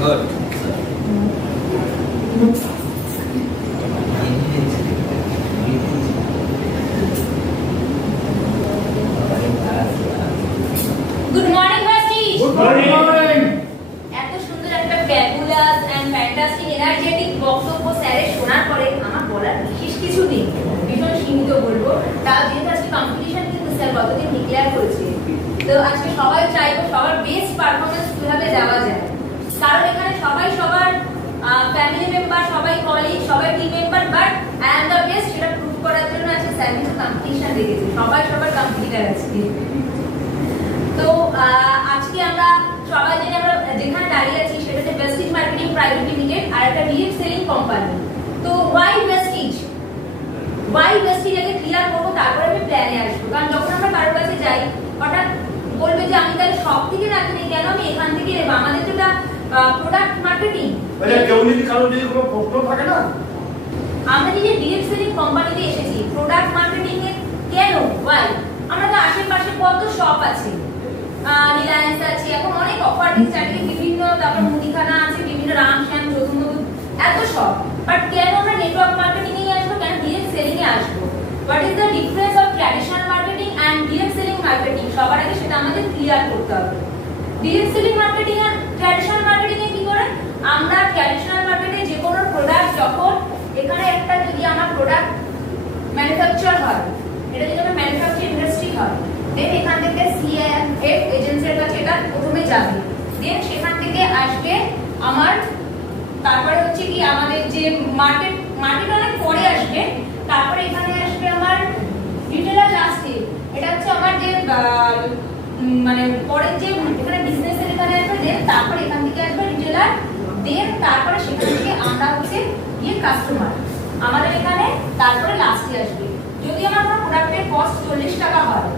Good. Good morning, Basti. Good morning. এত সুন্দর একটা ফ্যাবুলাস এন্ড ফ্যান্টাস্টিক এনার্জেটিক বক্তব্য স্যারের শোনার পরে আমার বলার বিশেষ কিছু নেই, ভীষণ সীমিত বলবো। তাও যেহেতু আজকে কম্পিটিশন কিন্তু স্যার গতদিন ডিক্লেয়ার করেছে, তো আজকে সবাই চাইবো সবার বেস্ট পারফরমেন্স কিভাবে দেওয়া যায়, কারণ এখানে সবাই সবার ফ্যামিলি মেম্বার, সবাই কলিগ, সবাই team member, but I am the best সেটা প্রুভ করার জন্য আজকে স্যার কিন্তু কম্পিটিশন রেখেছে, সবাই সবার কম্পিটিটার আছে। তো আজকে আমরা সবাই জেনে আমরা যেখানে দাঁড়িয়ে আছি সেটা হচ্ছে প্রেস্টিজ মার্কেটিং প্রাইভেট লিমিটেড আর একটা ডিরেক্ট সেলিং কোম্পানি। তো ওয়াই প্রেস্টিজ আগে ক্লিয়ার করবো, তারপরে আমি প্ল্যানে আসবো। কারণ যখন আমরা কারোর কাছে যাই হঠাৎ বলবে যে আমি তাহলে সব থেকে রাখি না, কেন আমি এখান থেকে নেবো, আমাদের তো প্রোডাক্ট মার্কেটিং। কেউ যদি কারো যদি কোনো প্রশ্ন থাকে না, আমরা যে ডিরেক্ট সেলিং কোম্পানিতে এসেছি প্রোডাক্ট মার্কেটিং এ কেন, ওয়াই? আমরা তো আশেপাশে কত শপ আছে, রিলায়েন্স আছে, এখন অনেক অফার দিচ্ছে চারিদিকে বিভিন্ন, তারপর মুদিখানা আছে, বিভিন্ন রাম শ্যাম যদুমধু এত শপ, বাট কেন আমরা নেটওয়ার্ক মার্কেটিং এ আসবো, কেন ডিরেক্ট সেলিং এ আসবো? What is the difference of traditional marketing and direct selling marketing? সবার আগে সেটা আমাদের ক্লিয়ার করতে হবে। ডিরেক্ট সেলিং মার্কেটিং আর ট্র্যাডিশনাল মার্কেটিং এ কি করে? আমরা ট্র্যাডিশনাল মার্কেটে যে কোনো প্রোডাক্ট যখন এখানে একটা যদি আমার প্রোডাক্ট ম্যানুফ্যাকচার হয়, এটা যদি আমার ম্যানুফ্যাকচার ইন্ডাস্ট্রি হয়, দেন এখান থেকে সিএমএফ এজেন্সির কাছে এটা প্রথমে যাবে, দেন সেখান থেকে আসবে আমার, তারপরে হচ্ছে কি আমাদের যে মার্কেট অনেক পরে আসবে, তারপরে এখানে আসবে আমার রিটেলার লাস্টে, এটা হচ্ছে আমার যে মানে পরের যে এখানে বিজনেসের এখানে আসবে, দেন তারপরে এখান থেকে আসবে রিটেলার, দেন তারপরে সেখান থেকে আমরা হচ্ছে গিয়ে কাস্টমার আমাদের এখানে, তারপরে লাস্টে আসবে। যদি আমার কোনো প্রোডাক্টের কস্ট 40 টাকা হয়,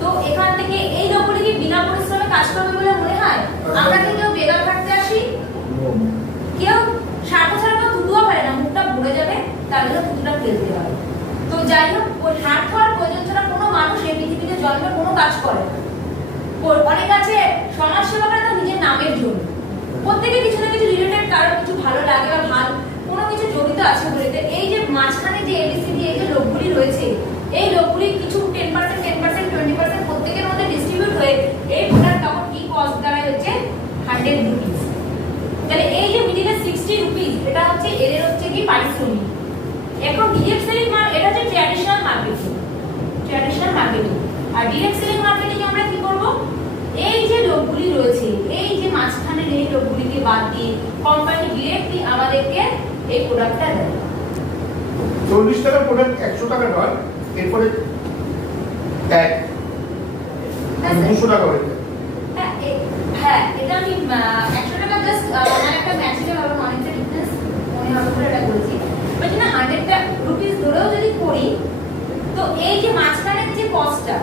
তো এখান থেকে এই লোকগুলি কি বিনা পরিশ্রমে কাজ করবে বলে মনে হয়? আমরা কি কেউ বেগার খাটতে আসি? কেউ স্বার্থ ছাড়া কেউ থুতুও পারে না, মুখটা ভরে যাবে তার জন্য থুতুটা ফেলতে হয়। তো যাই হোক, ওই স্বার্থ আর প্রয়োজন ছাড়া কোনো মানুষ এই পৃথিবীতে জন্মে কোনো কাজ করে না। অনেক আছে সমাজ সেবা করে তার নিজের নামের জন্য, প্রত্যেকে কিছু না কিছু রিলেটেড, কারো কিছু ভালো লাগে বা ভালো কোনো কিছু জড়িত আছে বলে। এই যে মাঝখানে যে এবিসিডি এই যে লোকগুলি রয়েছে, এই লোকগুলি কিছু 10%, 10%, 20% প্রত্যেকের মধ্যে ডিস্ট্রিবিউট হয়ে এই প্রোডাক্ট তখন কি কস্ট দাঁড়ায় হচ্ছে 100 রুপিস। তাহলে এই যে মিডিলে 60 রুপিস, এটা হচ্ছে এর হচ্ছে কি পারিশ্রমিক। এখন ডিরেক্ট সেলিং এটা হচ্ছে ট্র্যাডিশনাল মার্কেটিং, আর ডিরেক্ট সেলিং মার্কেটিং আমরা কি করব? এই যে লোকগুলি রয়েছে, এই যে মাঝখানের এই লোকগুলিকে বাদ দিয়ে কোম্পানি ডিরেক্টলি আমাদেরকে এই প্রোডাক্টটা দেয়। 40 টাকা প্রোডাক্ট 100 টাকা নয়, এরপরে 200 টাকা হয়ে যায়। হ্যাঁ, এটা আমি 100 টাকা জাস্ট মানে একটা ম্যাচিংয়ে ভাবে অনেকটা ডিফারেন্স মনে হবে বলে এটা বলছি, বাট না 100 রুপিস ধরেও যদি করি, তো এই যে মাঝখানের যে কস্টটা,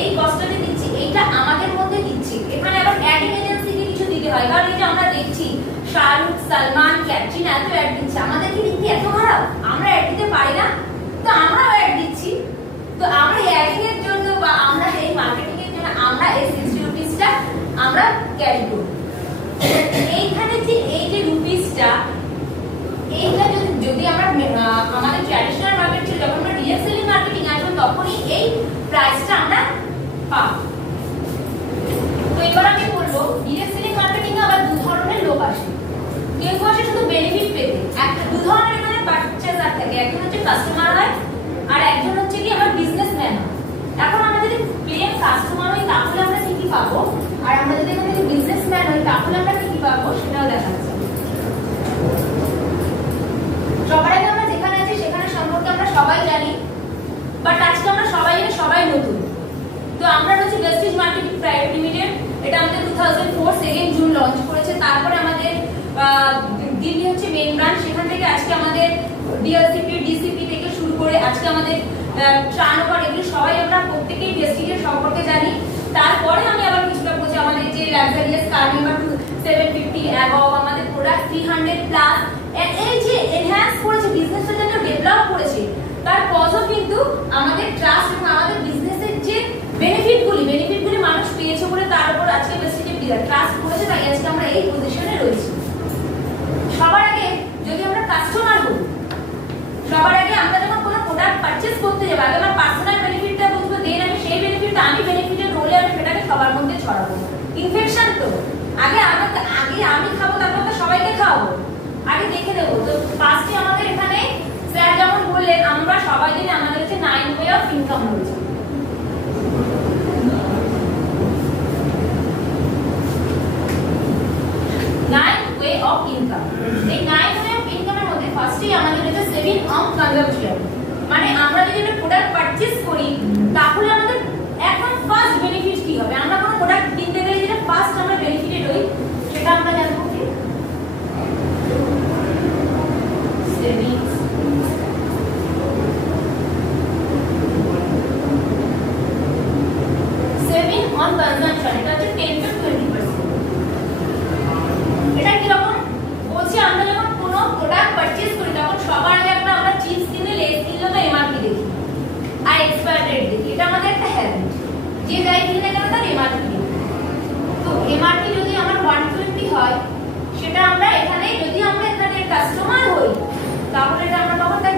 এই কস্টটা যে দিচ্ছি, এইটা আমাদের মধ্যে দিচ্ছি। এখানে আবার অ্যাডিং এজেন্সিকে কিছু দিতে হয়, কারণ এই যে আমরা দেখছি শাহরুখ, সালমান, ক্যাটরিনা এত অ্যাড দিচ্ছে, আমাদের কি দিতে এত খারাপ? আমরা অ্যাড দিতে পারি না, তো আমরাও অ্যাড দিচ্ছি। তো আমরা অ্যাডিং এর জন্য বা আমরা এই মার্কেটিং এর জন্য আমরা এই 60 রুপিসটা আমরা ক্যারি করি। এইখানে যে এই যে রুপিসটা, এইটা যদি আমরা আমাদের ট্র্যাডিশনাল মার্কেট ছিল, যখন আমরা ডিরেক্ট সেলিং মার্কেটিং আসবো তখনই এই প্রাইসটা আমরা পাবো। তো এবার আমি বলবো ডিরেক্ট সেলিং মার্কেটিং এ আবার দু ধরনের লোক আসে। কেউ আসে শুধু বেনিফিট পেতে, একটা দু ধরনের এখানে পারচেজার থাকে, একজন হচ্ছে কাস্টমার হয় আর একজন হচ্ছে কি আমার বিজনেসম্যান হয়। এখন আমরা যদি প্লেন কাস্টমার হই তাহলে আমরা কি কি পাবো, আর আমরা যদি এখানে বিজনেসম্যান হই তাহলে আমরা কি কি পাবো সেটাও দেখা যাচ্ছে। সবার আগে আমরা যেখানে আছি সেখানে সম্পর্কে আমরা সবাই জানি, বাট আজকে আমরা সবাই নতুন। তো আমরা হচ্ছে প্রেস্টিজ মার্কেটিং প্রাইভেট লিমিটেড, এটা আমাদের 2004 2 জুন লঞ্চ করেছে। তারপরে আমাদের দিল্লি হচ্ছে মেইন ব্রাঞ্চ, সেখান থেকে আজকে আমাদের ডিএলসিপি, ডিসিপি থেকে শুরু করে আজকে আমাদের টার্নওভার, এগুলো সবাই আমরা প্রত্যেকেই প্রেস্টিজের সম্পর্কে জানি। তারপরে আমি আবার কিছুটা বলছি আমাদের যে লাক্সারিয়াস কার নাম্বার 750 অ্যাবভ, আমাদের প্রোডাক্ট 300 প্লাস, এই যে এনহ্যান্স করেছে বিজনেসটা, যেটা ডেভেলপ করেছে, তার কজও কিন্তু আমাদের ট্রাস্ট এবং আমাদের বিজনেসের যে বেনিফিটগুলি মানুষ পেয়েছে বলে তার উপর আজকে প্রেস্টিজে ট্রাস্ট করেছে, তাই আজকে আমরা এই পজিশনে রয়েছি। সবার আগে যদি আমরা কাস্টমার হই, সবার আগে আমরা যখন কোনো প্রোডাক্ট পারচেজ করতে যাব, আগে আমার পার্সোনাল বেনিফিটটা বুঝবো, দেন আমি সেই বেনিফিটটা আমি বেনিফিটের রোলে আমি সেটাকে সবার মধ্যে ছড়াবো। ইনফেকশন তো আগে আমি খাবো, তারপর তো সবাইকে খাওয়াবো, আগে দেখে দেবো। তো ফার্স্টে আমাদের এখানে স্যার যেমন বললেন, আমরা সবাই জানি আমাদের হচ্ছে 9 ওয়ে অফ ইনকাম রয়েছে। 9 ওয়ে অফ ইনকাম। এই 9 ওয়ে অফ ইনকামের মধ্যে ফার্স্টেই আমাদের রয়েছে সেভিং অন কনজাম্পশন। মানে আমরা যদি একটা প্রোডাক্ট পারচেজ করি, তাহলে আমাদের এখন ফার্স্ট বেনিফিট কি হবে? আমরা কোনো প্রোডাক্ট কিনতে গেলে যেটা ফার্স্ট আমরা বেনিফিটেড হই, সেটা আমরা জানবো কি? সেভিংস সেভিং অন কনজাম্পশন, এটা হচ্ছে 10 to 20%। এটা কি রকম বলছি? আমরা যখন কোনো প্রোডাক্ট পারচেজ করি, তখন সবার আগে আমরা চিপস কিনে, লেস কিনলে তো এমআরপি দেখি আর এক্সপায়ার ডেট দেখি। এটা আমাদের একটা হ্যাবিট, যে যাই কিনে কেন তার এমআরপি দেখি। তো এমআরপি যদি আমার 120 হয়, সেটা আমরা এখানে যদি আমরা এখানে কাস্টমার হই, তাহলে এটা আমরা পাবো তার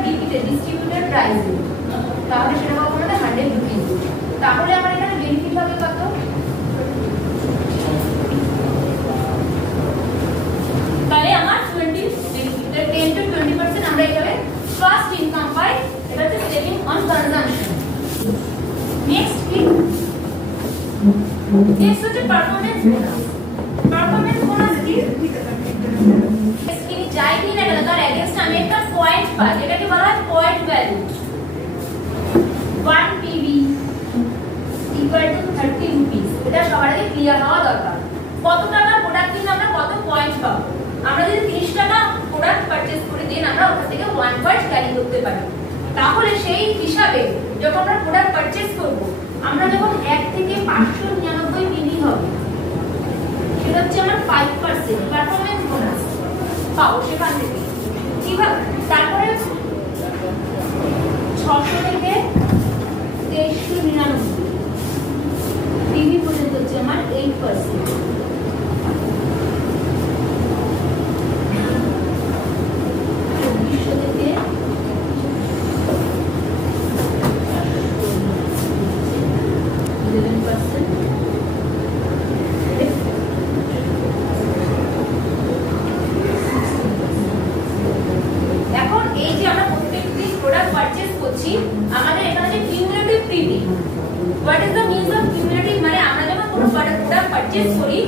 ডিস্ট্রিবিউটেড প্রাইস, তাহলে সেটা পাবো আমরা 100 রুপিস। তাহলে আমার এখানে বেনিফিট হবে কত? তাহলে আমার 20 বেনিফিট, 10 to 20% আমরা এইভাবে ফার্স্ট ইনকাম পাই। এটা হচ্ছে সেভিং অন কনজাম্পশন। নেক্সট হচ্ছে পারফরম্যান্স বোনাস। পারফরম্যান্স বোনাস কি? স্কিনি যাই কি না কেন, তার এগেইনস্ট আমি একটা পয়েন্ট পাই, যেটাকে বলা হয় point value. 1 PV equal to 30 rupees। এটা সবার আগে ক্লিয়ার হওয়া দরকার। কত টাকার প্রোডাক্ট কিনলে আমরা কত পয়েন্ট পাবো? আমরা যদি 30 টাকা প্রোডাক্ট পারচেজ করি, দেন আমরা ওখান থেকে 1 পয়েন্ট ক্যারি করতে পারি। তাহলে সেই হিসাবে যখন আমরা প্রোডাক্ট পারচেজ করব, আমরা যখন 1 থেকে 599 PV হবে, সেটা হচ্ছে আমার 5% পারফরম্যান্স বোনাস পাবো সেখান থেকে। কিভাবে? তারপরে 600 থেকে 2399 PV পর্যন্ত হচ্ছে আমার 8%। এখন এই যে আমরা প্রত্যেকটি প্রোডাক্ট পারচেজ করছি, আমাদের এখানে যে cumulative PV, what is the means of cumulative? মানে আমরা যখন কোনো প্রোডাক্ট পারচেজ করি,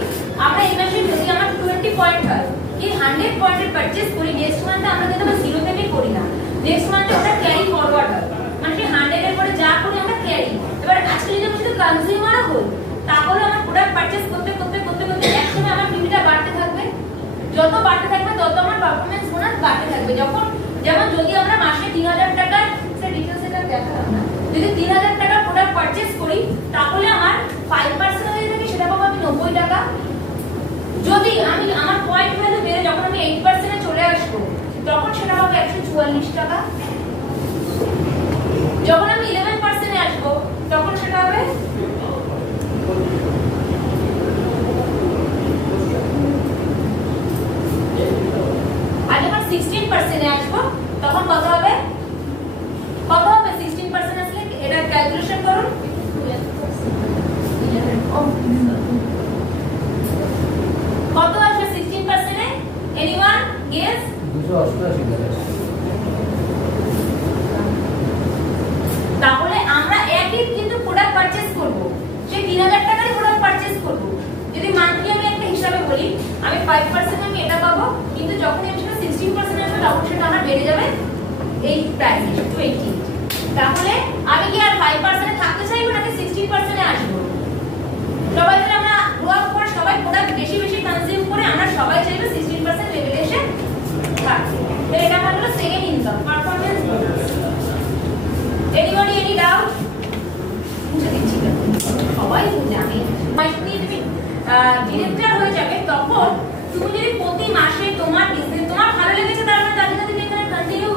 আমরা এই মাসে যদি আমার 20 পয়েন্ট হয়, কি 100 পয়েন্টের পারচেজ করি, নেক্সট মান্থে আমরা কিন্তু 0 থেকে করি না, নেক্সট মান্থে ওটা ক্যারি ফরওয়ার্ড হয়। মানে সেই 100 এর পরে যা করি আমরা ক্যারি। এবার আজকে যদি আমি শুধু কনজিউমার হই, তাহলে আমার প্রোডাক্ট পারচেজ করতে করতে করতে করতে একসময় আমার পিভিটা বাড়তে থাকবে। যত বাড়তে থাকবে তত আমার পারফরম্যান্স বোনাস বাড়তে থাকবে। যেমন যদি আমরা মাসে 3000 টাকার ডিটেইলস এটা দেখালাম না, যদি 3000 টাকার প্রোডাক্ট পারচেজ করি, তাহলে আমার 5% হয়ে যাবে, সেটা পাবো আমি 90 টাকা। যদি আমার পয়েন্ট ভ্যালু বেড়ে যখন আমি 8% এ চলে আসবো, তখন সেটা পাবো 144 টাকা। যখন আমি 11% এ আসবো, তখন সেটা হবে আর যখন 16% এ আসবো, তখন কত হবে? 16% আসলে এটা ক্যালকুলেশন করুন। কত আসবে 16% এ? Anyone guess? 288। তাহলে আমরা একই কিন্তু প্রোডাক্ট পারচেজ করব, সেই 3000 টাকারই প্রোডাক্ট পারচেজ করব। যদি মান্থলি আমি একটা হিসাবে বলি, আমি 5% আমি এটা পাবো, কিন্তু যখন আমি সেটা 16% আসবে, তখন সেটা আমার বেড়ে যাবে এই প্রাইস 20। তাহলে আমি কি আর 5% এ থাকতে চাইবো নাকি 16% এ আসবো? সবাই মিলে আমরা ওয়ার্ক করে সবাই প্রোডাক্ট বেশি বেশি কনজিউম করে আমরা সবাই চাইবো 16% লেভেলে এসে থাকতে। তো এটা হলো second income, performance bonus. Anybody any doubt? বুঝে দিচ্ছি সবাই জানে। তুমি ডিরেক্টর হয়ে যাবে, তখন তুমি যদি প্রতি মাসে তোমার বিজনেস তোমার ভালো লেগেছে, তার মানে তার জন্য তুমি এখানে কন্টিনিউ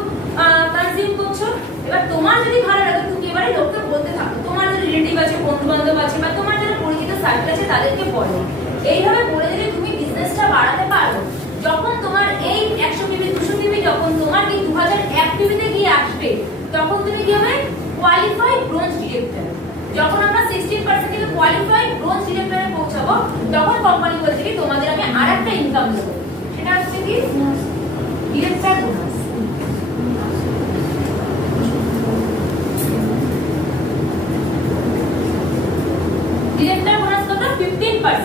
কনজিউম করছো। এবার তোমার যদি ভালো লাগে, তুমি এবারে লোককে বলতে থাকো, তোমার যদি রিলেটিভ আছে, বন্ধু বান্ধব আছে, বা তোমার যারা পরিচিত সার্কেল আছে, তাদেরকে বলো। এইভাবে বলে যদি তুমি বিজনেসটা বাড়াতে পারো, যখন তোমার এই যখন আমরা 16% থেকে কোয়ালিফাইড ব্রোঞ্জ ডিরেক্টরে পৌঁছাবো তখন কোম্পানি বলছে কি তোমাদের আমি আরেকটা ইনকাম দেবো, সেটা হচ্ছে কি ডিরেক্টর বোনাস। ডিরেক্টর বোনাস কত? 15%।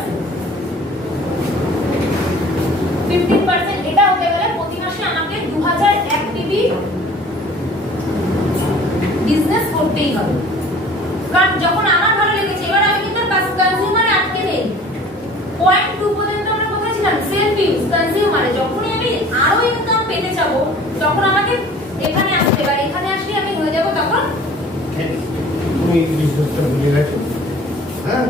15% এটা হতে গেলে প্রতি মাসে আমাকে 2001 টিবি বিজনেস করতেই হবে। কারণ যখন আমার ভালো লেগেছে, এবার আমি কিন্তু কনজিউমারে আটকে নেই। পয়েন্ট 2 পর্যন্ত আমরা কোথায় ছিলাম? সেলফ ইউজ কনজিউমারে। যখনই আমি আরো ইনকাম পেতে যাব তখন আমাকে এখানে আসতে হবে, এখানে আসলে আমি হয়ে যাব তখন তুমি বিজনেসটা ভুলে গেছো। হ্যাঁ